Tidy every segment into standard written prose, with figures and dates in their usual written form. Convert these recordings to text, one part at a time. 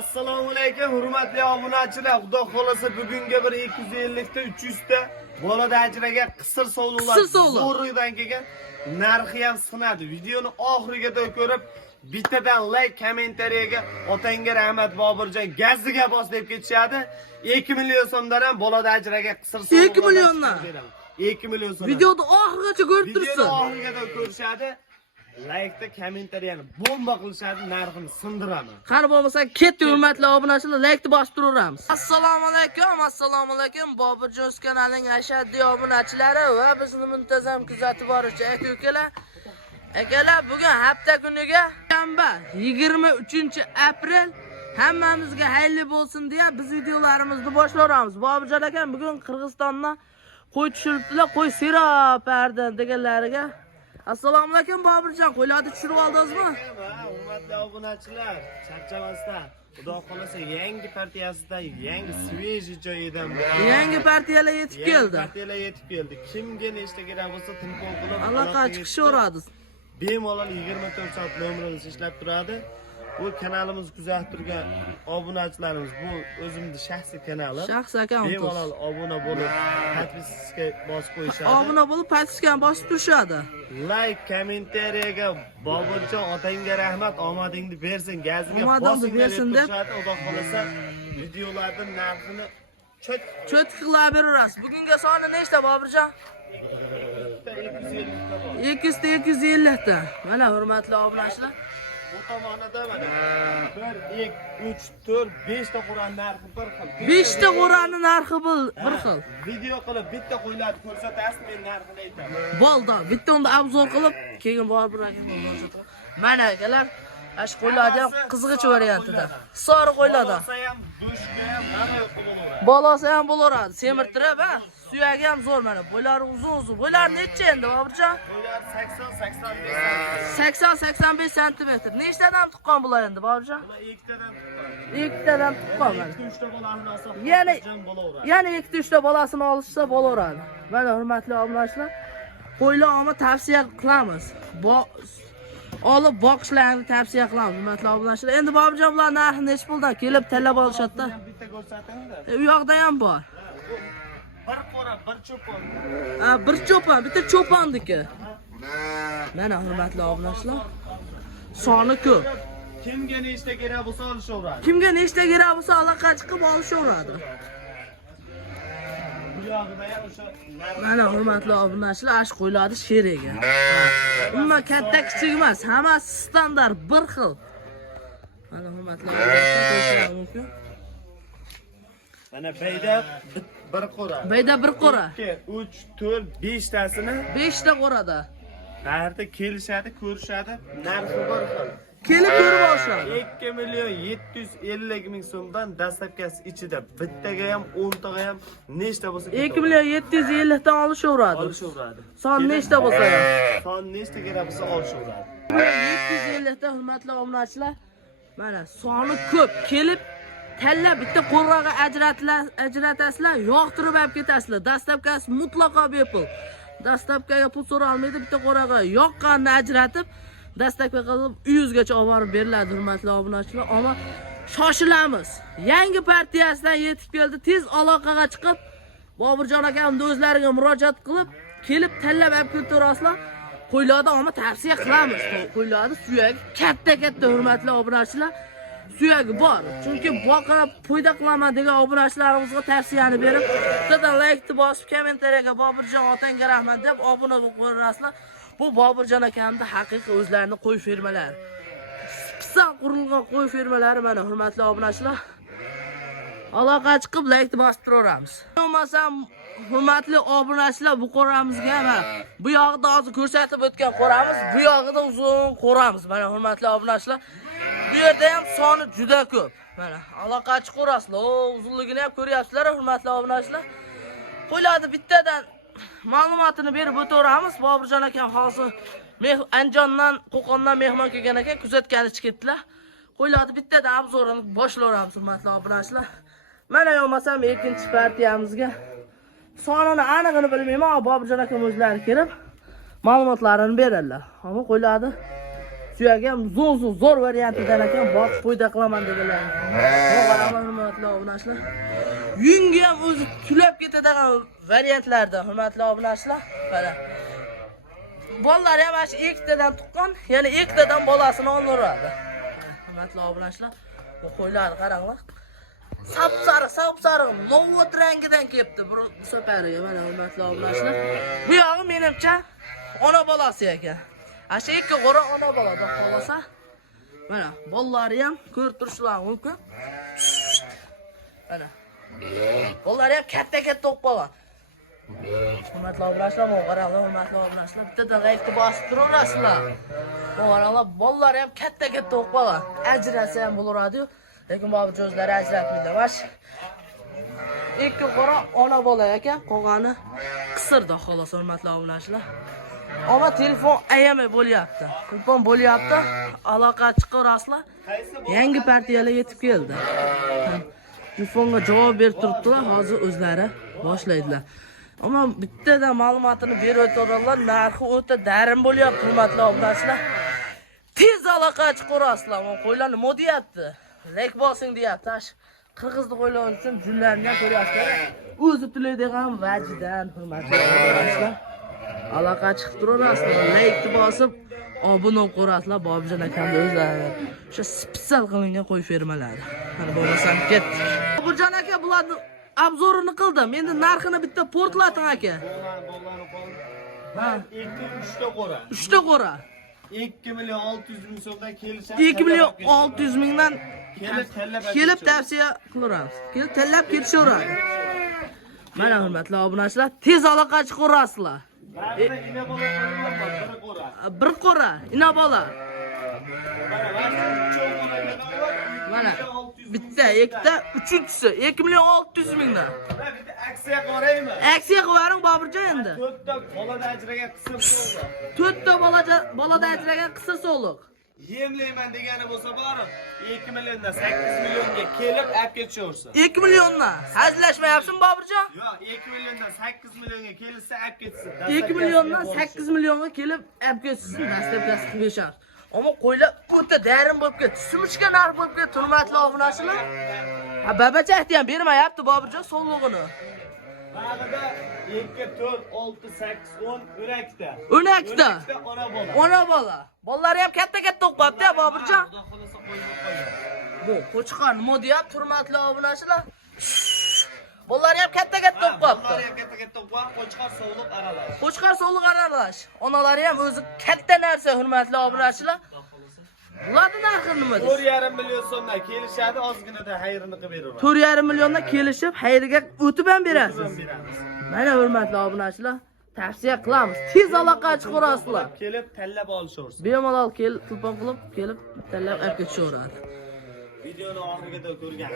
Assalomu alaykum hurmatli obunachilar. Xudo xolasa bugungi bir 250 ta 300 ta bolada ajraga qisir sovliqlar zo'ridan kelgan. Narxi ham sinadi. Videoni oxirigacha ko'rib, bittadan like, kommentariyaga otangga rahmat Bobirjon gaziga bos deb ketishadi. 2 million so'mdan ham bolada ajraga qisir sovliqlar. 2 milliondan. 2 million so'm. Videoni oxirigacha ko'rib tursin. Videoni oxirigacha ko'rishadi. Like da kommentariyani bomba qilishadi, narxini sindiraman. Qani bo'lmasa, ketdi hurmatli obunachilar, like bosib turaveramiz. Assalomu alaykum, Bobirjon kanalining ashaddiy obunachilari va bizni muntazam kuzatib boruvchi aka-ukalar. Akalar, bugun hafta kuniga shanba 23-aprel hammamizga xayrli bo'lsin deya biz videolarimizni boshlaymiz. Bobirjon aka bugun Qirg'izistondan qo'y tushiribdilar, qo'y seropardan deganlariga. Assalomu alaykum Bobirjon, qo'ylarni tushirib oldingizmi? Hurmatli obunachilar, charchamasdan. Xudo xolasa yangi partiyasidan, yangi svejiy joyidan yangi partiyalar yetib keldi. Partiyalar yetib keldi. Kimga nechta kerak bo'lsa telefon qilib aloqa chiqishaveradi. Bemalol 24 soat nomerimiz ishlab turadi. Bu kanalimiz kuzatib turgan obunachilarimiz, bu o'zimning shaxsiy kanalim. Shaxsiy akkaunt. Bemalol obuna bo'lib, podpiskaga bosib qo'yishadi. Obuna bo'lib, podpiskani bosib turishadi. Like, kommentariyaga Bobirjon otangga rahmat, omadingni bersin, gaziga omadingni bersin deb Xudo xolasa videolarning narxini cho'tqilab beraverasiz. Bugungi soni nechta Bobirjon? 200 ta 250 ta. Mana hurmatli obunachilar. Bu tomonida mana 1 2 3 4 5 ta Qur'on narxi bir xil. 5 ta Qur'onning narxi bir xil. Video qilib bitta qo'ylarni ko'rsatasiz, men narxini aytaman. Bo'ldi, bitta unda obzor qilib, keyin Bobir aka ko'rsataman. Mana akalar, ash qo'ylarni ham qizg'ish variantida. Sori qo'ylardan. Bolasi ham, dushga ham hamma yo'q bo'laveradi. Bolasi ham bo'laveradi. Semirtirib, ha. Suyagi ham zo'r mana. Bo'ylari uzun. Bo'ylari necha endi Bobirjon? Bo'ylar 80-85 sm. Nechtadan tuqqan bular endi Bobirjon? Bular ikkitadan tuqqan. Ikkitadan tuqqan mana. 2-3 ta bolasini olsa, Yana 2-3 ta bolasini olishsa bo'laveradi. Mana hurmatli obunachilar, qo'ylarni tavsiya qilamiz. Olib boqishlarini tavsiya qilamiz hurmatli obunachilar. Endi Bobirjon bular narxi necha puldan kelib tanlab olishadi-da. Bitta ko'rsatingda. U yoqda ham bor. Bir qora, bir cho'pon. Bir cho'pon, bitta cho'ponniki. Mana hurmatli obunachilar, soni ko'p. Kimga nechta kerak bo'lsa olishaveradi. Kimga nechta kerak bo'lsa aloqa chiqib olishaveradi. Bu yog'ida ham o'sha Mana hurmatli obunachilar, ash qo'ylarni sherigi. Umuman katta kichik emas, hammasi standart bir xil. Mana hurmatli obunachilar, mumkin. Mana bayda bir qora. Bayda bir qora. 2, 3, 4, 5 tasini 5 ta qorada. Qayerda kelishadi, ko'rishadi, narxi bir xil. Kelib ko'rib olishadi. 2 million 750 ming so'mdan dastlabkasi ichida bittaga ham 10 taga ham nechta bo'lsa 2 million 750 dan olishaveradi. Son nechta bo'lsa ham. Son nechta kerak bo'lsa olishaveradi. 750 ta hurmatli obunachilar. Mana soni ko'p. Kelib tanlab bitta qo'rg'aga ajratasizlar, yoqtirib olib ketasizlar. Dastlabkasi mutlaqo bepul. Dastlabkaga pul so'ra olmaydi, bitta qo'rg'aga yoqqanini ajratib, dastlabka qilib uyingizgacha olib borib beriladi hurmatli obunachilar. Ammo shoshilamiz. Yangi partiyasidan yetib keldi. Tez aloqaga chiqib, Bobirjon akamning o'zlariga murojaat qilib, kelib tanlab olib ketaverasizlar. Qo'ylarni ammo tavsiya qilamiz. Qo'ylarni suyagi katta hurmatli obunachilar. Suyagi bor. Chunki boqara foyda qilaman degan obunachilarimizga tavsiyani berib, bitta like bosib, kommentariyaga Bobirjon otangga rahmat deb obuna bo'lib qo'yasizlar. Bu Bobirjon akamning haqiqiy o'zlarining qo'y fermalari. Pissan qurilgan qo'y fermalari mana hurmatli obunachilar. Aloqa chiqib like bosib turaveramiz. Bo'lmasam hurmatli obunachilar, bu qo'ramizga mana bu yog'ida hozir ko'rsatib o'tgan qo'ramiz, bu yog'ida uzun qo'ramiz. Mana hurmatli obunachilar, bu yerda ham soni juda ko'p. Mana aloqa chiqaverasizlar. Uzunligini ham ko'ryapsizlar hurmatli obunachilar. Qo'ylarni bittadan ma'lumotini berib o'taveramiz. Bobirjon akam hozir Andijondan, Qo'qondan mehmon kelgan ekan, kuzatgani chiqibdilar. Qo'ylarni bittadan obzorini boshlayveramiz hurmatli obunachilar. Mana yo'lmasam ikkinchi partiyamizga sonini aniqini bilmayman, Bobirjon akam o'zlari kelib ma'lumotlarini beradilar. Ammo qo'ylarni Suyak ham zo'r variantidan ekan, boqib foyda qilaman dedilar. Qarama hurmatli obunachilar. Yungi ham o'zi tulab ketadigan variantlardan, hurmatli obunachilar. Mana. Bolalar ham mana shu ikkitadan tuqqan, yana ikkitadan bolasini oldiradi. Hurmatli obunachilar, bu qo'ylarni qaranglar. Sap-sariq, novot rangidan kelibdi bu safariga. Mana hurmatli obunachilar. Bu yog'i menimcha ona bolasi ekan. Asha ikki qo'ra ona bolada qolsa. Mana bolalari ham ko'rib turishlari mumkin. Mana. Bolalari ham katta bo'lib qolgan. Hurmatli obunachilar, qaranglar, hurmatli obunachilar, bittadan layfni bosib turasizlar. Qaranglar, bolalari ham katta bo'lib qolgan. Ajrasa ham bo'laradi-yu, lekin bu o'zlari ajratmaydi. Vash. Ikki qo'ra ona bola ekan, qolgani qisirda xolos, hurmatli obunachilar. Ama telefon ayamay bo'lyapti. Telefon bo'lyapti. Aloqa chiqarasizlar. Yangi partiyalar yetib keldi. Telefonga javob berib turibdilar, hozir o'zlari boshlaydilar. Ammo bittadan ma'lumotini berib o'tadilar, narxi o'ta darin bo'lyapti, hurmatli obunachilar. Tez aloqa chiqarasizlar. Qo'ylar nima deyapti? Like bosing deyapti. Qirg'izning qo'ylari uchun junlarni ko'ryapsizlar. O'zi to'laydigan vajidan, hurmatli obunachilar. Aloqa chiqib turasizlar, like bosib, obuna qo'rasizlar, Bobjon akamning o'zlari. O'sha spesial qilingan qo'y fermalari. Mana bo'lmasam ketdik. Bobjon aka bularni obzorini qildim. Endi narxini bitta portlating aka. Ha, 3ta qo'ra. 3ta qo'ra. 2 million 600 ming so'mdan kelishadi. 2 million 600 mingdan kelib tavsiya qilamiz. Kelib tanlab ketishaveradi. Mana hurmatli obunachilar, tez aloqa chiqarasizlar. Bir qo'ra, ina bola. Mana bitta, ikkita, uchinchisi 2 million 600 mingdan. Bitta aksiya qaraymi? Aksiya qilaring Bobirjon endi. 4ta bolada ajragan qisir so'liq. 4ta bolada ajragan qisir so'liq. Yemlayman degani bo'lsa borib 2 milliondan 8 millionga kelib olib ketishaversin. 2 milliondan hazillashmayapsizmi Bobirjon? Yo'q, 2 milliondan 8 millionga kelsa olib ketsin. 2 milliondan 8 millionga kelib olib ketsin, dastlabkasi qilib beshar. Ammo qo'ylar o'ta darin bo'lib ketdi. Sumishga narx bo'lib ketdi, hurmatli obunachilar. Ha, babachakni ham bermayapti Bobirjon so'llig'ini. Bag'ida 2, 4, 6, 8, 10, 12ta. 12ta. Ona bola. Ona bola. Bolalari ham katta o'qibdi-ya Bobirjon. Bu qo'chqor nima deyapti, hurmatli obunachilar? Bolalari ham katta o'qibdi. Bolalari ham katta o'qib, qo'chqor sog'liq aralash. Qo'chqor sog'liq aralash. Onalari ham o'zi katta narsa, hurmatli obunachilar. Bularning narxi nima deysiz? 4,5 million so'mdan kelishadi, ozginada xayrini qilib beraman. 4,5 milliondan kelishib, xayriga o'tib ham berasiz. Mana hurmatli obunachilar, tavsiya qilamiz. Tez aloqa chiqarasizlar. Kelib tanlab olishaversin. Bemalol telefon qilib, kelib tanlab olib ketishaveradi. Videoni oxirigacha ko'rgan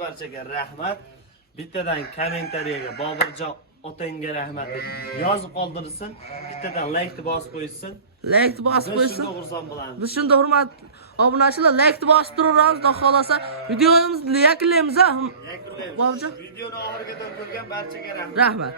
barchaga rahmat. Bittadan kommentariyaga Bobirjon otangga rahmat deb yozib qoldirsin. Bittadan like bosib qo'ysin. Like bosib qo'ysin. Shunda xursand bo'lamiz. Biz shunda hurmat obunachilar like bosib turamiz, xudo xolasa videomizni yakunlaymiz. Yakunlaymiz. Videoni oxirigacha ko'rgan barchaga rahmat. Rahmat.